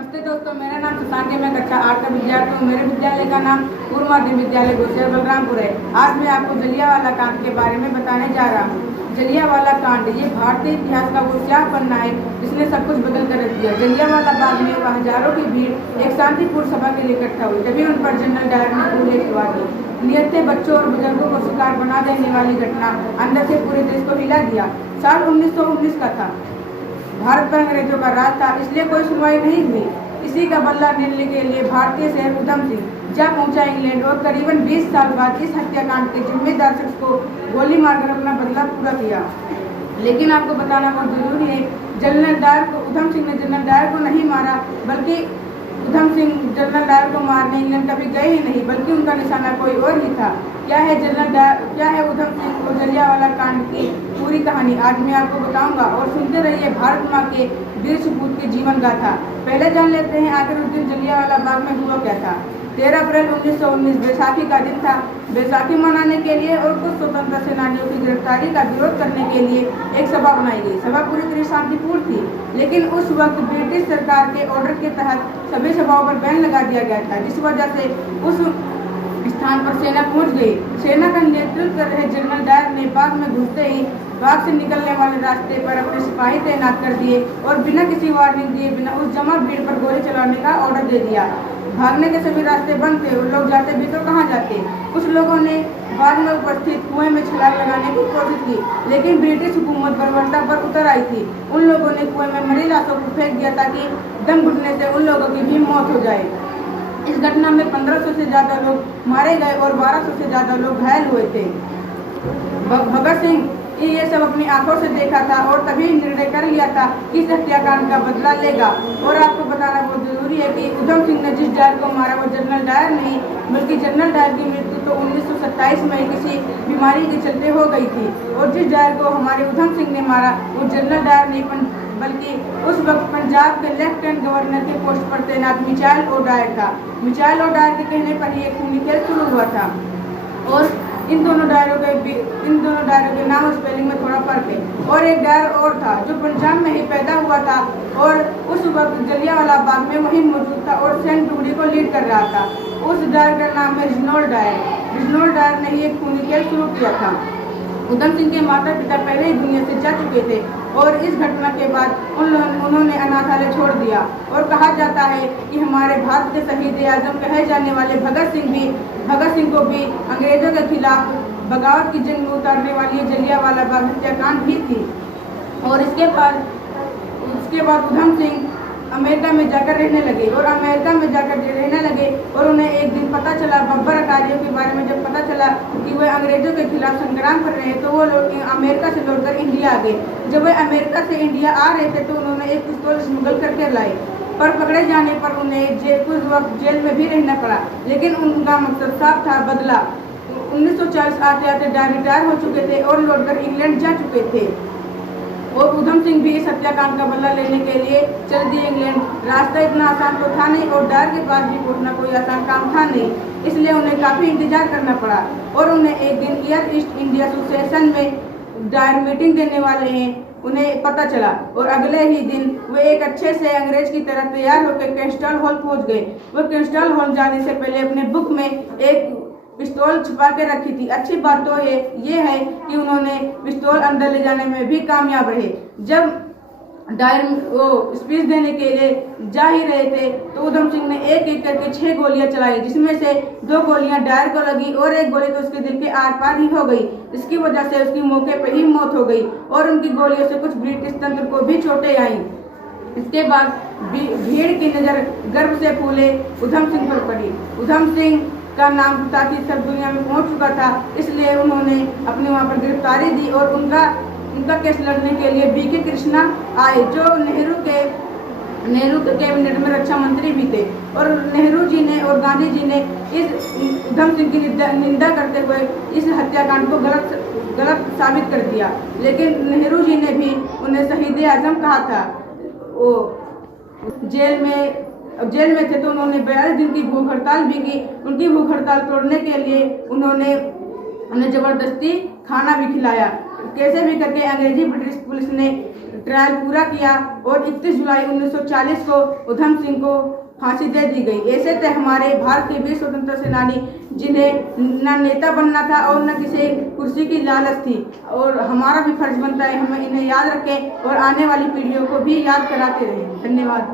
नमस्ते दोस्तों, मेरा नाम शशांक है। मैं कक्षा 8 का विद्यार्थी हूँ। मेरे विद्यालय का नाम पूर्व माध्यमिक विद्यालय गोसेर बलरामपुर है। आज मैं आपको जलियांवाला कांड के बारे में बताने जा रहा हूँ। जलियांवाला कांड ये भारतीय इतिहास का वो स्याह पन्ना है जिसने सब कुछ बदल कर रख दिया। जलियांवाला बाग में हजारों की भीड़ एक शांतिपूर्ण सभा के लिए इकट्ठा हुई। तभी उन पर जनरल डायर ने गोली चलवा दी। निहत्थे बच्चों और बुजुर्गों को शिकार बना देने वाली घटना अंदर से पूरे देश को हिला दिया। साल 1919 का था। भारत पर अंग्रेजों का राज था, इसलिए कोई सुनवाई नहीं हुई। इसी का बदला लेने के लिए भारतीय शहर उधम सिंह जा पहुंचा इंग्लैंड और करीबन 20 साल बाद इस हत्याकांड के जिम्मेदार शख्स को गोली मारकर अपना बदला पूरा किया। लेकिन आपको बताना बहुत जरूरी है, जनरल डायर को उधम सिंह ने जनरल डायर को नहीं मारा, बल्कि उधम सिंह जनरल डायर को मारने इंग्लैंड कभी गए ही नहीं, बल्कि उनका निशाना कोई और ही था। क्या है उधम सिंह और जलियांवाला कांड की पूरी कहानी आज मैं आपको बताऊंगा और सुनते रहिए भारत माँ के वीर सपूत की जीवन गाथा। पहले जान लेते हैं आखिर उस दिन जलियांवाला बाग में हुआ क्या था। 13 अप्रैल 1919 बैसाखी का दिन था। बैसाखी मनाने के लिए और कुछ स्वतंत्रता सेनानियों की गिरफ्तारी का विरोध करने के लिए एक सभा बनाई गई। सभा पूरी तरह शांतिपूर्ण थी, लेकिन उस वक्त ब्रिटिश सरकार के ऑर्डर के तहत सभी सभाओं पर बैन लगा दिया गया था, जिस वजह से उस स्थान पर सेना पहुंच गई। सेना का नेतृत्व कर रहे जनरल डायर ने बाग में घुसते ही बाग से निकलने वाले रास्ते पर अपने सिपाही तैनात कर दिए और बिना किसी वार्निंग दिए बिना उस जमा भीड़ पर गोली चलाने का ऑर्डर दे दिया। भागने के सभी रास्ते बंद थे। उन लोग जाते भी तो कहाँ जाते। कुछ लोगों ने बाग में उपस्थित कुएं में छलांग लगाने की कोशिश की, लेकिन ब्रिटिश हुकूमत बर्बरता पर उतर आई थी। उन लोगों ने कुएं में मरी लाशों को फेंक दिया ताकि दम घुटने से उन लोगों की भी मौत हो जाए। इस घटना में 1500 से ज्यादा लोग मारे गए और 1200 से ज्यादा लोग घायल हुए थे। भगत सिंह ये सब अपनी आंखों से देखा था और तभी निर्णय कर लिया था कि इस हत्याकांड का बदला लेगा। और आपको बताना बहुत जरूरी है कि उधम सिंह ने जिस डायर को मारा वो जनरल डायर नहीं, बल्कि जनरल डायर की मृत्यु तो 1927 में किसी बीमारी के चलते हो गई थी। और जिस डायर को हमारे उधम सिंह ने मारा वो जनरल डायर नहीं, बल्कि उस वक्त पंजाब के लेफ्टिनेंट गवर्नर के पोस्ट पर तैनात मिचाइल ओडायर था। मिचाइल ओडायर के कहने पर ही एक खूनी खेल शुरू हुआ था। और इन दोनों डायरों के नाम और स्पेलिंग में थोड़ा फर्क है। और एक डायर और था जो पंजाब में ही पैदा हुआ था और उस वक्त जलियांवाला बाग में वही मौजूद था और सैन्य टुकड़ी को लीड कर रहा था। उस डायर का नाम है रिजनोल्ड डायर। रिजनोल्ड डायर ने ही एक खूनी खेल शुरू किया था। उधम सिंह के माता पिता पहले ही दुनिया से जा चुके थे और इस घटना के बाद उन्होंने अनाथालय छोड़ दिया। और कहा जाता है कि हमारे भारत के शहीद आजम कहे जाने वाले भगत सिंह को भी अंग्रेजों के खिलाफ बगावत की जंग में उतारने वाली जलियांवाला बाग हत्याकांड भी थी। और उसके बाद उधम सिंह अमेरिका में जाकर रहने लगे और उन्हें एक दिन पता चला, बब्बर अकारियों के बारे में जब पता चला कि वे अंग्रेजों के खिलाफ संग्राम कर रहे हैं, तो वो लोग अमेरिका से लौटकर इंडिया आ गए। जब वे अमेरिका से इंडिया आ रहे थे तो उन्होंने एक पिस्तौल स्मगल करके लाए, पर पकड़े जाने पर उन्हें कुछ वक्त जेल में भी रहना पड़ा, लेकिन उनका मकसद साफ था, बदला। 1940 आते आते डायर रिटायर हो चुके थे और लौटकर इंग्लैंड जा चुके थे। और उधम सिंह भी इस हत्याकांड का बदला लेने के लिए चल दिए इंग्लैंड। रास्ता इतना आसान तो था नहीं और डायर के पास भी पहुंचना कोई आसान काम था नहीं, इसलिए उन्हें काफी इंतजार करना पड़ा। और उन्हें एक दिन ईयर ईस्ट इंडिया एसोसिएशन में डायर मीटिंग देने वाले हैं, उन्हें पता चला और अगले ही दिन वे एक अच्छे से अंग्रेज की तरह तैयार होकर कैस्टल हॉल पहुंच गए। वो कैस्टल हॉल जाने से पहले अपने बुक में एक पिस्तौल छुपा के रखी थी। अच्छी बात तो ये है कि उन्होंने पिस्तौल अंदर ले जाने में भी कामयाब रहे। जब डायर वो स्पीच देने के लिए जा ही रहे थे तो उधम सिंह ने एक एक करके 6 गोलियां चलाई, जिसमें से 2 गोलियां डायर को लगी और एक गोली तो उसके दिल के आर पार ही हो गई। इसकी वजह से उसकी मौके पर ही मौत हो गई और उनकी गोलियों से कुछ ब्रिटिश तंत्र को भी चोटें आई। इसके बाद भीड़ की नजर गर्व से फूले उधम सिंह पर पड़ी। उधम सिंह का नाम ताकि सब दुनिया में पहुंच चुका था, इसलिए उन्होंने अपने वहां पर गिरफ्तारी दी और उनका केस लड़ने के लिए बीके कृष्णा आए, जो नेहरू के कैबिनेट में रक्षा मंत्री भी थे। और नेहरू जी ने और गांधी जी ने इस उधम सिंह की निंदा करते हुए इस हत्याकांड को गलत साबित कर दिया, लेकिन नेहरू जी ने भी उन्हें शहीद आजम कहा था। वो जेल में थे तो उन्होंने 42 दिन की भूख हड़ताल भी की। उनकी भूख हड़ताल तोड़ने के लिए उन्हें जबरदस्ती खाना भी खिलाया। कैसे भी करके अंग्रेजी ब्रिटिश पुलिस ने ट्रायल पूरा किया और 31 जुलाई 1940 को उधम सिंह को फांसी दे दी गई। ऐसे थे हमारे भारत के वीर स्वतंत्रता सेनानी जिन्हें न नेता बनना था और न किसी कुर्सी की लालच थी, और हमारा भी फर्ज बनता है हम इन्हें याद रखें और आने वाली पीढ़ियों को भी याद कराते रहें। धन्यवाद।